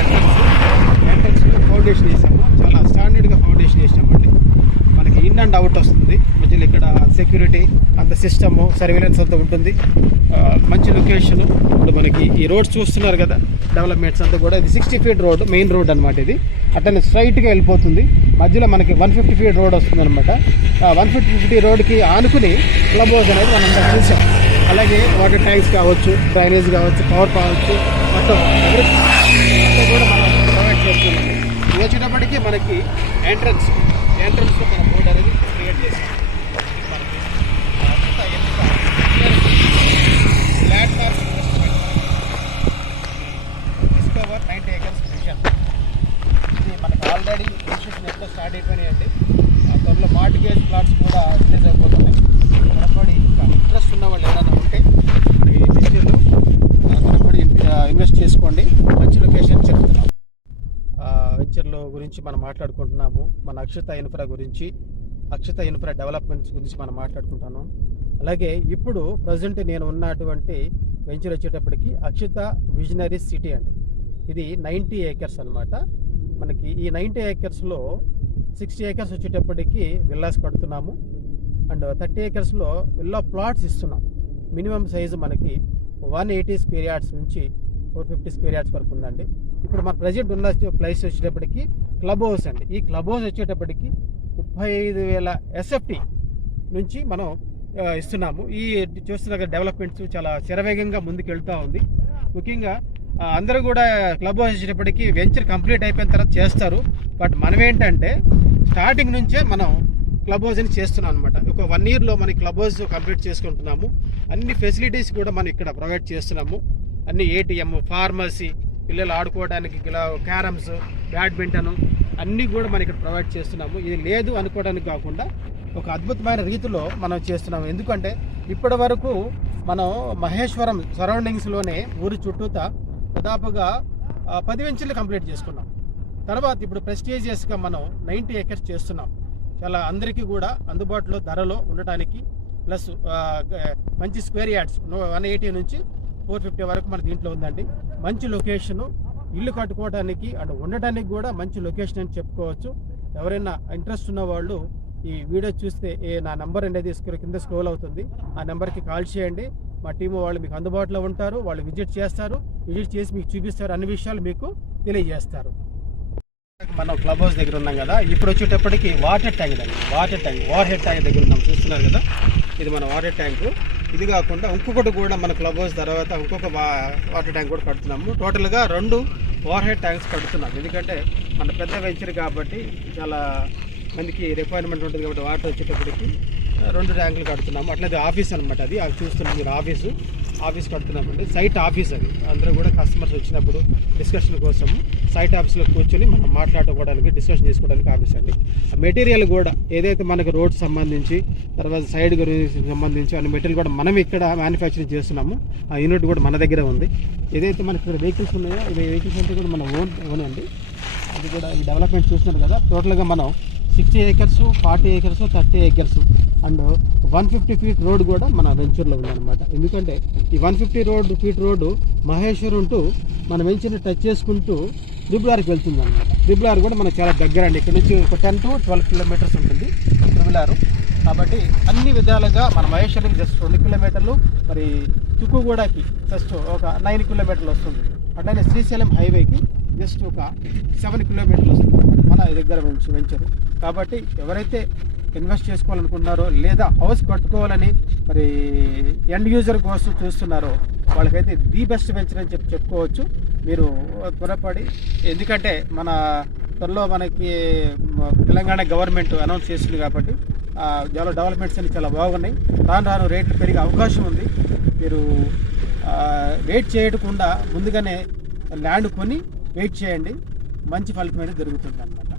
Entrance foundation వేసాము. చాలా స్టాండర్డ్గా ఫౌండేషన్ వేసామండి. మనకి ఇన్ అండ్ అవుట్ వస్తుంది. మధ్యలో ఇక్కడ సెక్యూరిటీ అంత సిస్టము సర్వేలెన్స్ అంతా ఉంటుంది. మంచి లొకేషను. ఇప్పుడు మనకి ఈ రోడ్ చూస్తున్నారు కదా, డెవలప్మెంట్స్ అంతా కూడా ఇది 60 ఫీట్ రోడ్, మెయిన్ రోడ్ అనమాట. ఇది అట్లనే స్ట్రైట్గా వెళ్ళిపోతుంది. మధ్యలో మనకి 150 ఫీట్ రోడ్ వస్తుంది అనమాట. 150 రోడ్కి ఆనుకుని క్లబ్ హౌస్ అనేది మనం అంతా చూసాం. అలాగే వాటర్ ట్యాంక్స్ కావచ్చు, డ్రైనేజ్ కావచ్చు, పవర్ కావచ్చు, మొత్తం అంతా కూడా మనం ప్రొవైడ్ చేస్తున్నాం. ఇది వచ్చేటప్పటికి మనకి ఎంట్రన్స్లో మన బోర్డు అనేది క్రియేట్ చేస్తాం. Land mark discover 90 acres vision. ఇది మనకి ఆల్రెడీ రిజిస్ట్రేషన్ ఎప్పుడో స్టార్ట్ అయిపోయినాయండి. త్వరలో మార్టిగేజ్ ప్లాట్స్ కూడా రిలీజ్ అయిపోతున్నాయి. కనపడి ఇంట్రెస్ట్ ఉన్న వాళ్ళు ఏదైనా ఉంటే ఈ వెంచర్లో కనపడి ఇన్వెస్ట్ చేసుకోండి. మంచి లొకేషన్ చెప్తున్నాం. వెంచర్లో గురించి మనం మాట్లాడుకుంటున్నాము. మన అక్షత ఇన్ఫ్రా గురించి, అక్షత ఇన్ఫ్రా డెవలప్మెంట్స్ గురించి మనం మాట్లాడుకుంటున్నాం. అలాగే ఇప్పుడు ప్రజెంట్ నేను ఉన్నటువంటి వెంచర్ వచ్చేటప్పటికి అక్షత విజనరీ సిటీ అండి. ఇది 90 acres అనమాట. మనకి ఈ 90 acresలో 60 acres వచ్చేటప్పటికి విల్లాస్ కడుతున్నాము. అండ్ 30 acresలో విల్లా ప్లాట్స్ ఇస్తున్నాం. మినిమం సైజు మనకి 180 స్క్వేర్ యార్డ్స్ నుంచి 450 స్క్వేర్ యార్డ్స్ వరకు ఉందండి. ఇప్పుడు మన ప్రజెంట్ ఉన్న ప్లేస్ వచ్చేటప్పటికి క్లబ్ హౌస్ అండి. ఈ క్లబ్ హౌస్ వచ్చేటప్పటికి 35,000 SFT నుంచి మనం ఇస్తున్నాము. ఈ చూస్తున్న డెవలప్మెంట్స్ చాలా శరవేగంగా ముందుకు వెళ్తూ ఉంది. ముఖ్యంగా అందరూ కూడా క్లబ్ హౌస్ వచ్చేటప్పటికి వెంచర్ కంప్లీట్ అయిపోయిన తర్వాత చేస్తారు. బట్ మనం ఏంటంటే స్టార్టింగ్ నుంచే మనం క్లబ్ హౌస్ అని చేస్తున్నాం అనమాట. ఒక 1 yearలో మన క్లబ్ హౌస్ కంప్లీట్ చేసుకుంటున్నాము. అన్ని ఫెసిలిటీస్ కూడా మనం ఇక్కడ ప్రొవైడ్ చేస్తున్నాము. అన్ని ATM, ఫార్మసీ, పిల్లలు ఆడుకోవడానికి క్యారమ్స్, బ్యాడ్మింటన్ అన్నీ కూడా మనం ఇక్కడ ప్రొవైడ్ చేస్తున్నాము. ఇది లేదు అనుకోవడానికి కాకుండా ఒక అద్భుతమైన రీతిలో మనం చేస్తున్నాము. ఎందుకంటే ఇప్పటి వరకు మనం మహేశ్వరం సరౌండింగ్స్లోనే ఊరి చుట్టూతా దాదాపుగా 10 వెంచర్లు కంప్లీట్ చేసుకున్నాం. తర్వాత ఇప్పుడు ప్రెస్టీజియస్గా మనం 90 acres చేస్తున్నాం. చాలా అందరికీ కూడా అందుబాటులో ధరలో ఉండటానికి, ప్లస్ మంచి స్క్వేర్ యార్డ్స్ 180 నుంచి 450 వరకు మన దీంట్లో ఉందండి. మంచి లొకేషను, ఇల్లు కట్టుకోవడానికి అండ్ ఉండటానికి కూడా మంచి లొకేషన్ అని చెప్పుకోవచ్చు. ఎవరైనా ఇంట్రెస్ట్ ఉన్న వాళ్ళు ఈ వీడియో చూస్తే నా నెంబర్ అనేది కింద స్క్రోల్ అవుతుంది. ఆ నెంబర్కి కాల్ చేయండి. మా టీము వాళ్ళు మీకు అందుబాటులో ఉంటారు. వాళ్ళు విజిట్ చేసి మీకు చూపిస్తారు. అన్ని విషయాలు మీకు తెలియజేస్తారు. మనం క్లబ్ హౌస్ దగ్గర ఉన్నాం కదా. ఇప్పుడు వచ్చేటప్పటికి water tank war head tank దగ్గర ఉన్నాం. చూస్తున్నారు కదా, ఇది మన వాటర్ ట్యాంకు. ఇది కాకుండా ఇంకొకటి కూడా మన క్లబ్ హౌస్ తర్వాత ఇంకొక వాటర్ ట్యాంక్ కూడా కడుతున్నాము. టోటల్గా 2 వార్ హెడ్ ట్యాంక్స్ కడుతున్నాం. ఎందుకంటే మన పెద్ద వెంచర్ కాబట్టి చాలా మందికి రిక్వైర్మెంట్ ఉంటుంది కాబట్టి వాటర్ వచ్చేటప్పటికి 2 ట్యాంకులు కడుతున్నాము. అట్లయితే ఆఫీస్ అనమాట. అది చూస్తున్నాం మీరు, ఆఫీస్ కడుతున్నామండి. సైట్ ఆఫీస్ అది. అందరూ కూడా కస్టమర్స్ వచ్చినప్పుడు డిస్కషన్ కోసం సైట్ ఆఫీస్లో కూర్చొని మనం మాట్లాడుకోవడానికి, డిస్కషన్ చేసుకోవడానికి ఆఫీస్ అండి. మెటీరియల్ కూడా ఏదైతే మనకు రోడ్ సంబంధించి, తర్వాత సైడ్ గురించి సంబంధించి అన్ని మెటీరియల్ కూడా మనం ఇక్కడ మ్యానుఫ్యాక్చరింగ్ చేస్తున్నాము. ఆ యూనిట్ కూడా మన దగ్గర ఉంది. ఏదైతే మనకి ఇక్కడ వెహికల్స్ ఉన్నాయో ఈ వెహికల్స్ అంతా కూడా మన ఓన్ అండి. అది కూడా ఈ డెవలప్మెంట్ చూస్తున్నారు కదా. టోటల్గా మనం 60 acres, 40 acres, 30 acres and 150 feet road కూడా మన వెంచర్లో ఉందన్నమాట. ఎందుకంటే ఈ 150 feet రోడ్డు మహేశ్వరం టు మన వెంచర్ని టచ్ చేసుకుంటూ త్రిబులార్కి వెళ్తుంది అనమాట. త్రిబులార్ కూడా మనకు చాలా దగ్గర అండి. ఇక్కడ నుంచి ఒక 10 to 12 kilometers ఉంటుంది త్రిబులారు. కాబట్టి అన్ని విధాలుగా మన మహేశ్వరంకి జస్ట్ 2 kilometers, మరి తుక్కుగూడకి జస్ట్ ఒక 9 kilometers వస్తుంది. అట్లానే శ్రీశైలం హైవేకి జస్ట్ ఒక 7 kilometers వస్తుంది మన దగ్గర వెంచర్. కాబట్టి ఎవరైతే ఇన్వెస్ట్ చేసుకోవాలనుకున్నారో లేదా హౌస్ కట్టుకోవాలని మరి ఎండ్ యూజర్ కోసం చూస్తున్నారో వాళ్ళకైతే ది బెస్ట్ వెంచర్ అని చెప్పుకోవచ్చు. మీరు త్వరపడి, ఎందుకంటే మన త్వరలో మనకి తెలంగాణ గవర్నమెంట్ అనౌన్స్ చేస్తుంది కాబట్టి చాలా డెవలప్మెంట్స్ అన్ని చాలా బాగున్నాయి. రాను రేట్లు పెరిగే అవకాశం ఉంది. మీరు వెయిట్ చేయకుండా ముందుగానే ల్యాండ్ కొని వెయిట్ చేయండి. మంచి ఫలితం అనేది జరుగుతుంది అన్నమాట.